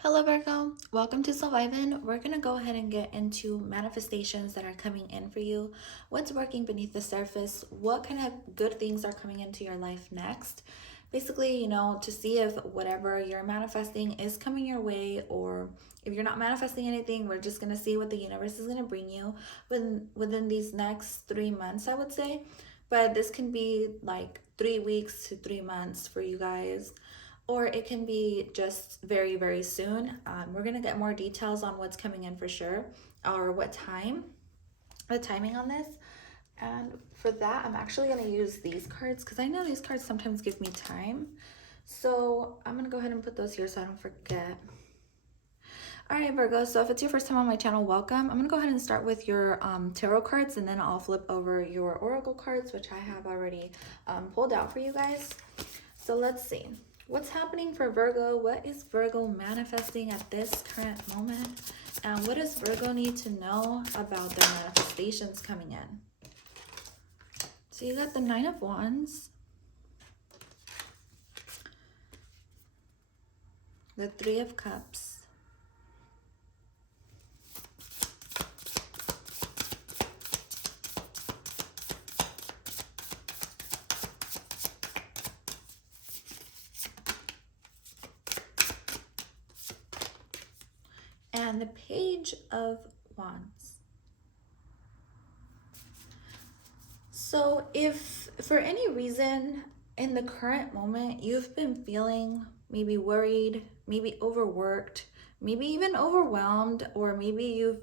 Hello Virgo, welcome to Surviving. We're going to go ahead and get into manifestations that are coming in for you. What's working beneath the surface? What kind of good things are coming into your life next? Basically, to see if whatever you're manifesting is coming your way, or if you're not manifesting anything, we're just going to see what the universe is going to bring you within these next 3 months, I would say. But this can be like 3 weeks to 3 months for you guys, or it can be just very, very soon. We're going to get more details on what's coming in for sure, or what time, the timing on this. And for that, I'm actually going to use these cards because I know these cards sometimes give me time. So I'm going to go ahead and put those here so I don't forget. All right, Virgo, so if it's your first time on my channel, welcome. I'm going to go ahead and start with your tarot cards, and then I'll flip over your oracle cards, which I have already pulled out for you guys. So let's see. What's happening for Virgo? What is Virgo manifesting at this current moment? And what does Virgo need to know about their manifestations coming in? So you got the Nine of Wands, the Three of Cups, and the Page of Wands. So if for any reason in the current moment you've been feeling maybe worried, maybe overworked, maybe even overwhelmed, or maybe you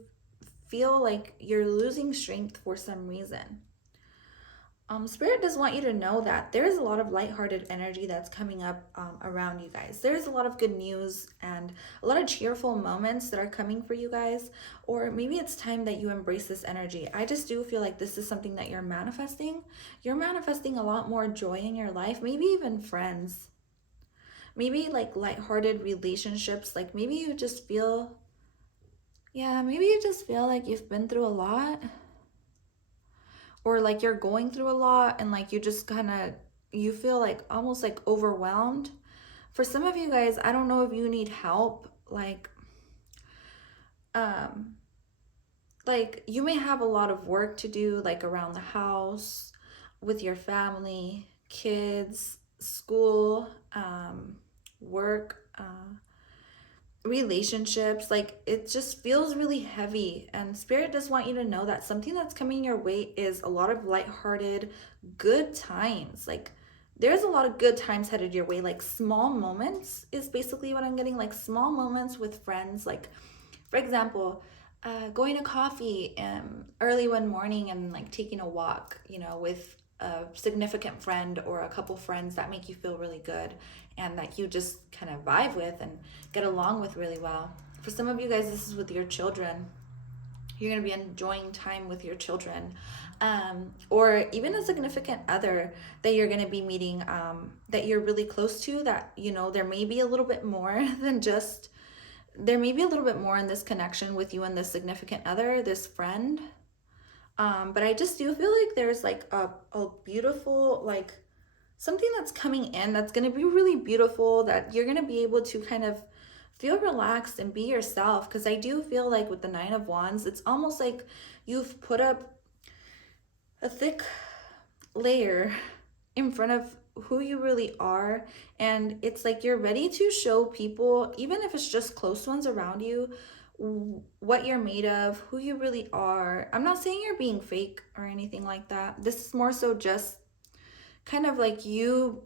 feel like you're losing strength for some reason, Spirit does want you to know that there's a lot of lighthearted energy that's coming up around you guys. There's a lot of good news and a lot of cheerful moments that are coming for you guys, or maybe it's time that you embrace this energy. I just do feel like this is something that you're manifesting. You're manifesting a lot more joy in your life, maybe even friends, maybe like lighthearted relationships. Like maybe you just feel, maybe you just feel like you've been through a lot, or like you're going through a lot and like you just you feel like almost like overwhelmed. For some of you guys, I don't know if you need help, like you may have a lot of work to do, like around the house, with your family, kids, school, work, relationships. Like it just feels really heavy, and Spirit does want you to know that something that's coming your way is a lot of lighthearted good times. Like there's a lot of good times headed your way. Like small moments is basically what I'm getting, like small moments with friends. Like for example, going to coffee early one morning and like taking a walk, with a significant friend or a couple friends that make you feel really good and that you just kind of vibe with and get along with really well. For some of you guys, this is with your children. You're going to be enjoying time with your children, or even a significant other that you're going to be meeting, that you're really close to, that, there may be a little bit more than just, there may be a little bit more in this connection with you and this significant other, this friend. But I just do feel like there's like a beautiful, like something that's coming in that's going to be really beautiful, that you're going to be able to kind of feel relaxed and be yourself. Because I do feel like with the Nine of Wands, it's almost like you've put up a thick layer in front of who you really are, and it's like you're ready to show people, even if it's just close ones around you, what you're made of, who you really are. I'm not saying you're being fake or anything like that. This is more so just kind of like you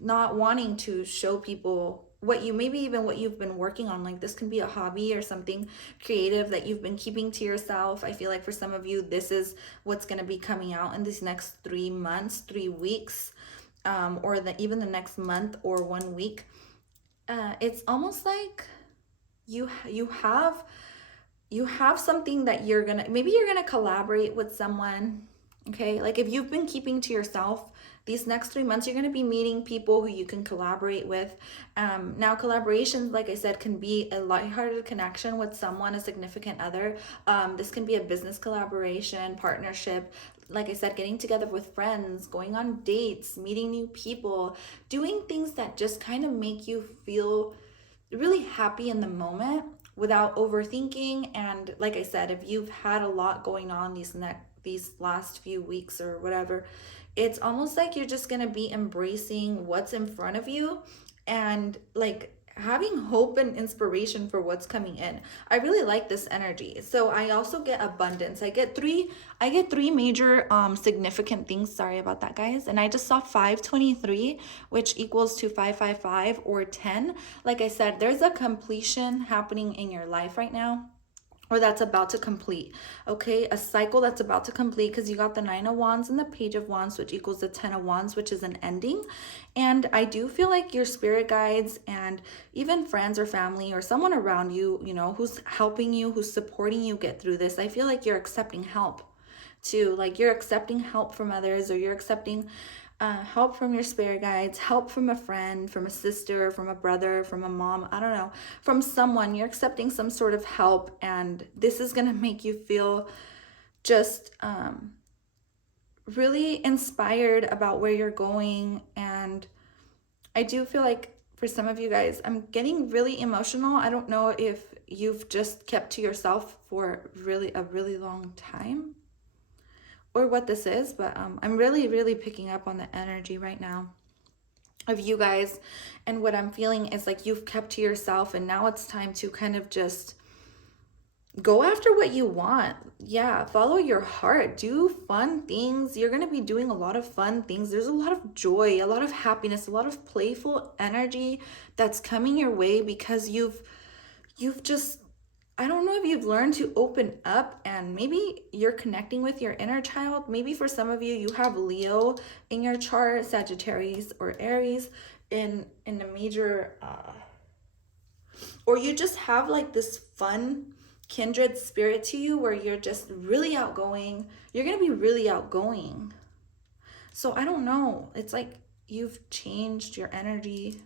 not wanting to show people what you, maybe even what you've been working on. Like this can be a hobby or something creative that you've been keeping to yourself. I feel like for some of you, this is what's going to be coming out in these next 3 months, 3 weeks, or even the next month or 1 week. It's almost like you have something that maybe you're gonna collaborate with someone. Okay, like if you've been keeping to yourself, these next 3 months, you're going to be meeting people who you can collaborate with. Now, collaborations, like I said, can be a lighthearted connection with someone, a significant other. This can be a business collaboration, partnership. Like I said, getting together with friends, going on dates, meeting new people, doing things that just kind of make you feel really happy in the moment without overthinking. And like I said, if you've had a lot going on these last few weeks or whatever, it's almost like you're just gonna be embracing what's in front of you and like having hope and inspiration for what's coming in. I really like this energy. So I also get abundance. I get three major significant things. Sorry about that, guys. And I just saw 523, which equals to 555 or 10. Like I said, there's a completion happening in your life right now, or that's about to complete. Okay, a cycle that's about to complete, because you got the 9 of Wands and the Page of Wands, which equals the 10 of Wands, which is an ending. And I do feel like your spirit guides and even friends or family or someone around you, you know, who's helping you, who's supporting you get through this, I feel like you're accepting help too. Like you're accepting help from others, or you're accepting help from your spirit guides, help from a friend, from a sister, from a brother, from a mom, I don't know, from someone. You're accepting some sort of help, and this is going to make you feel just really inspired about where you're going. And I do feel like for some of you guys, I'm getting really emotional. I don't know if you've just kept to yourself for a really long time, or what this is, but I'm really picking up on the energy right now of you guys. And what I'm feeling is like you've kept to yourself, and now it's time to kind of just go after what you want. Yeah, follow your heart, do fun things. You're going to be doing a lot of fun things. There's a lot of joy, a lot of happiness, a lot of playful energy that's coming your way, because you've just, I don't know if you've learned to open up, and maybe you're connecting with your inner child. Maybe for some of you, you have Leo in your chart, Sagittarius or Aries in a major, or you just have like this fun kindred spirit to you where you're just really outgoing. You're going to be really outgoing. So I don't know. It's like you've changed your energy.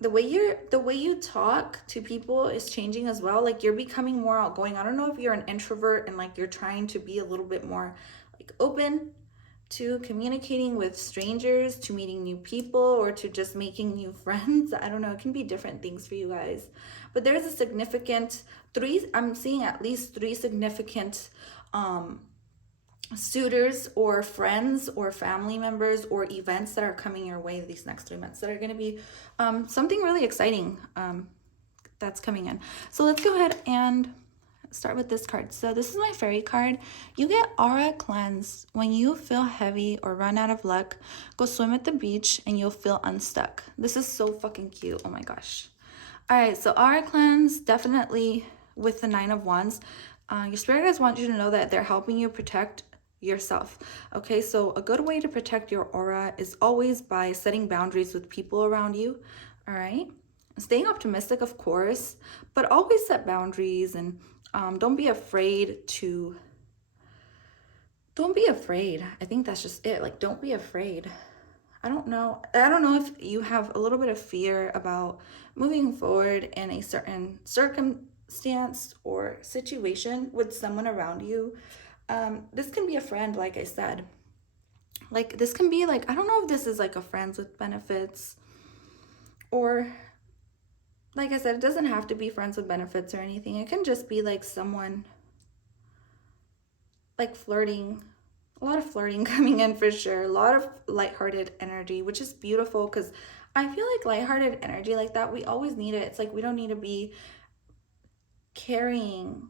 The way you talk to people is changing as well. Like you're becoming more outgoing. I don't know if you're an introvert and like you're trying to be a little bit more like open to communicating with strangers, to meeting new people, or to just making new friends. I don't know. It can be different things for you guys. But there's a significant I'm seeing at least 3 significant suitors or friends or family members or events that are coming your way these next 3 months that are going to be something really exciting that's coming in. So let's go ahead and start with this card. So this is my fairy card. You get aura cleanse. When you feel heavy or run out of luck, go swim at the beach and you'll feel unstuck. This is so fucking cute. Oh my gosh. All right, so aura cleanse, definitely with the 9 of Wands. Your spirit guides want you to know that they're helping you protect yourself. Okay, so a good way to protect your aura is always by setting boundaries with people around you. All right, staying optimistic, of course, but always set boundaries, and don't be afraid. I think that's just it. Like, don't be afraid. I don't know if you have a little bit of fear about moving forward in a certain circumstance or situation with someone around you. This can be a friend, like I said. Like, this can be like, I don't know if this is like a friends with benefits, or like I said, it doesn't have to be friends with benefits or anything. It can just be like someone like flirting. A lot of flirting coming in for sure. A lot of lighthearted energy, which is beautiful, because I feel like lighthearted energy like that, we always need it. It's like we don't need to be carrying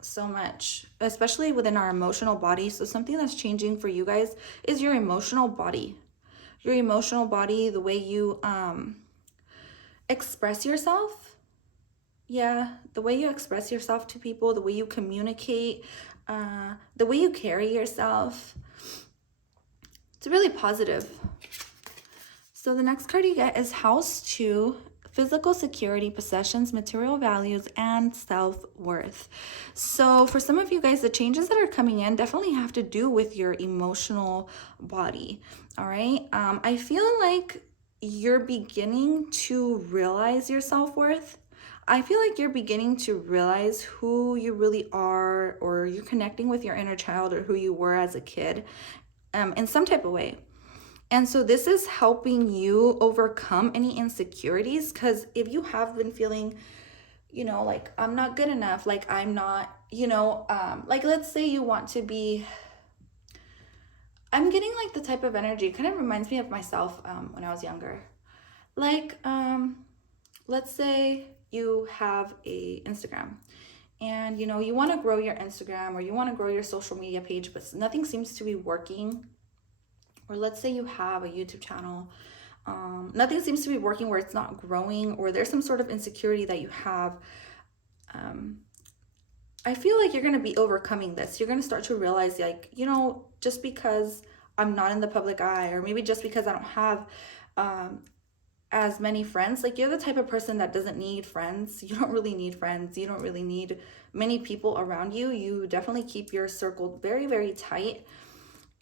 so much, especially within our emotional body. So something that's changing for you guys is your emotional body. Your emotional body, the way you express yourself. Yeah, the way you express yourself to people, the way you communicate, the way you carry yourself. It's really positive. So the next card you get is House 2, physical security, possessions, material values, and self-worth. So for some of you guys, the changes that are coming in definitely have to do with your emotional body. All right. I feel like you're beginning to realize your self-worth. I feel like you're beginning to realize who you really are, or you're connecting with your inner child, or who you were as a kid in some type of way. And so this is helping you overcome any insecurities, because if you have been feeling, like I'm not good enough, like I'm not, like let's say you want to be, I'm getting like the type of energy, it kind of reminds me of myself when I was younger. Like, let's say you have a Instagram and, you want to grow your Instagram or you want to grow your social media page, but nothing seems to be working. Or let's say you have a YouTube channel, nothing seems to be working, where it's not growing, or there's some sort of insecurity that you have. I feel like you're going to be overcoming this. You're going to start to realize, like, just because I'm not in the public eye, or maybe just because I don't have as many friends, like, you're the type of person that doesn't need friends. You don't really need friends. You don't really need many people around you. You definitely keep your circle very, very tight.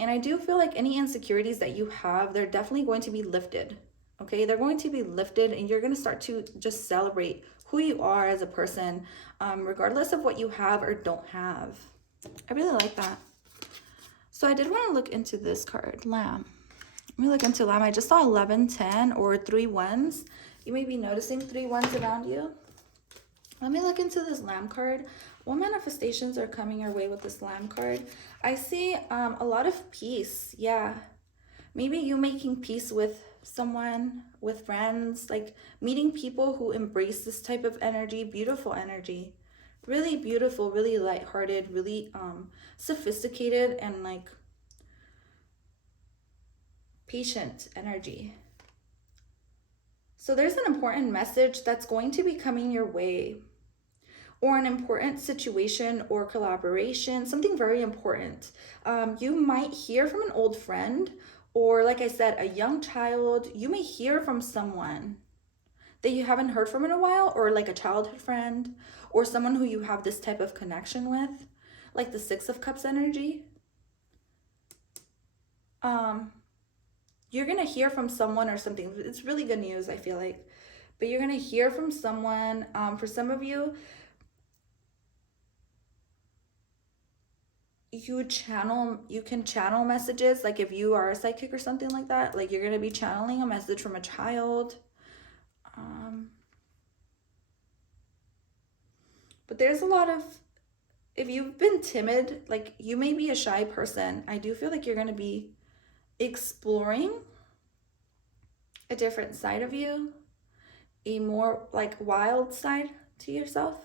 And I do feel like any insecurities that you have, they're definitely going to be lifted, okay? They're going to be lifted, and you're going to start to just celebrate who you are as a person, regardless of what you have or don't have. I really like that. So I did want to look into this card, Lamb. Let me look into Lamb. I just saw 11, 10, or 3 1s. You may be noticing 3 1s around you. Let me look into this Lamb card. What manifestations are coming your way with this Lamb card? I see a lot of peace. Yeah. Maybe you making peace with someone, with friends, like meeting people who embrace this type of energy, beautiful energy. Really beautiful, really lighthearted, really sophisticated, and like patient energy. So there's an important message that's going to be coming your way, or an important situation or collaboration, something very important. You might hear from an old friend, or like I said, a young child. You may hear from someone that you haven't heard from in a while, or like a childhood friend, or someone who you have this type of connection with, like the 6 of Cups energy. You're gonna hear from someone or something. It's really good news, I feel like. But you're gonna hear from someone. For some of you, you can channel messages, like if you are a psychic or something like that, like you're going to be channeling a message from a child. But there's a lot of, if you've been timid, like you may be a shy person, I do feel like you're going to be exploring a different side of you, a more like wild side to yourself.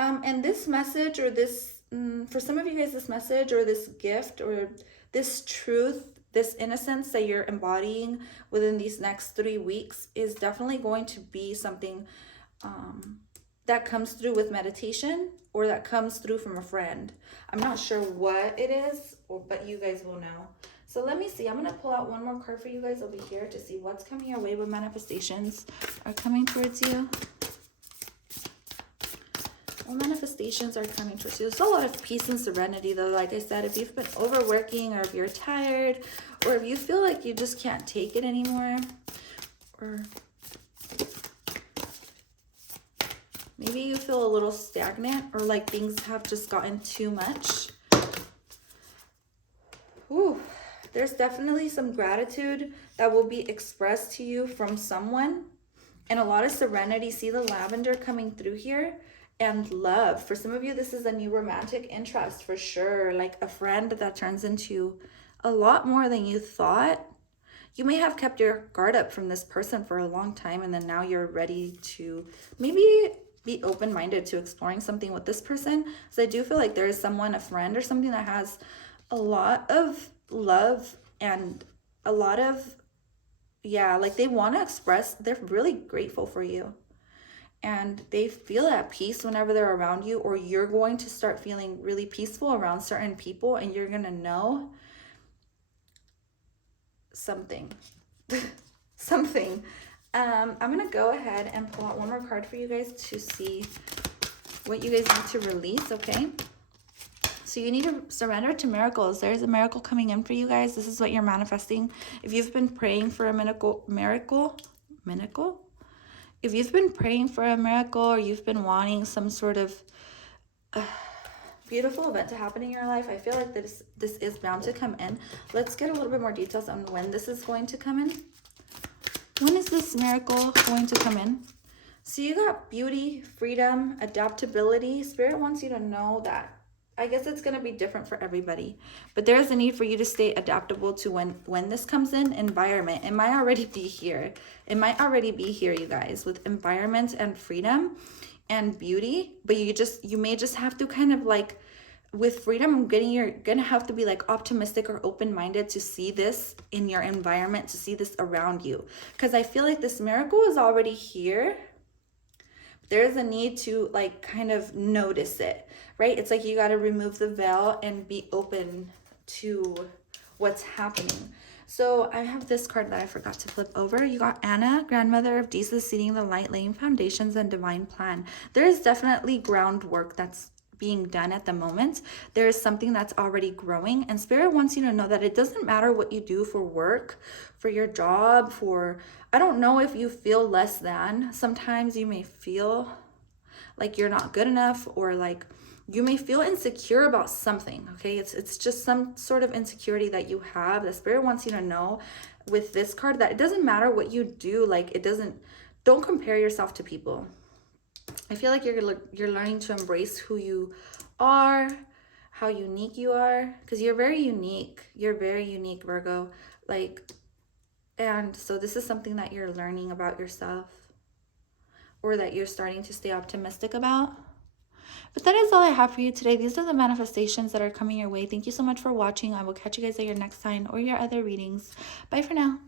And this message, or this, for some of you guys, this message or this gift or this truth, this innocence that you're embodying within these next 3 weeks is definitely going to be something that comes through with meditation, or that comes through from a friend. I'm not sure what it is, but you guys will know. So let me see. I'm going to pull out one more card for you guys over here to see what's coming your way, what manifestations are coming towards you. What manifestations are coming towards you? There's a lot of peace and serenity, though. Like I said, if you've been overworking, or if you're tired, or if you feel like you just can't take it anymore, or maybe you feel a little stagnant, or like things have just gotten too much. Ooh, there's definitely some gratitude that will be expressed to you from someone, and a lot of serenity. See the lavender coming through here. And love. For some of you, this is a new romantic interest for sure. Like a friend that turns into a lot more than you thought. You may have kept your guard up from this person for a long time, and then now you're ready to maybe be open-minded to exploring something with this person. So I do feel like there is someone, a friend or something, that has a lot of love and a lot of, yeah, like they want to express, they're really grateful for you. And they feel at peace whenever they're around you, or you're going to start feeling really peaceful around certain people, and you're going to know something. Something. I'm going to go ahead and pull out one more card for you guys to see what you guys need to release, okay? So you need to surrender to miracles. There's a miracle coming in for you guys. This is what you're manifesting. If you've been praying for a miracle? If you've been praying for a miracle, or you've been wanting some sort of beautiful event to happen in your life. I feel like this is bound to come in. Let's get a little bit more details on when this is going to come in. When is this miracle going to come in? So you got beauty, freedom, adaptability. Spirit wants you to know that, I guess it's going to be different for everybody, but there's a need for you to stay adaptable to when this comes in. Environment, it might already be here. It might already be here, you guys, with environment and freedom and beauty, but you may just have to kind of like, with freedom, you're gonna have to be like optimistic or open-minded to see this in your environment, to see this around you, because I feel like this miracle is already here. There's a need to like kind of notice it, right? It's like you got to remove the veil and be open to what's happening. So I have this card that I forgot to flip over. You got Anna, grandmother of Jesus, seeing the light, laying foundations and divine plan. There is definitely groundwork that's being done at the moment. There is something that's already growing, and Spirit wants you to know that it doesn't matter what you do for work, for your job, I don't know if you feel less than. Sometimes you may feel like you're not good enough, or like you may feel insecure about something, okay? It's just some sort of insecurity that you have. The Spirit wants you to know with this card that it doesn't matter what you do. Like don't compare yourself to people. I feel like you're learning to embrace who you are, how unique you are, because you're very unique. You're very unique, Virgo. And so this is something that you're learning about yourself, or that you're starting to stay optimistic about. But that is all I have for you today. These are the manifestations that are coming your way. Thank you so much for watching. I will catch you guys at your next sign or your other readings. Bye for now.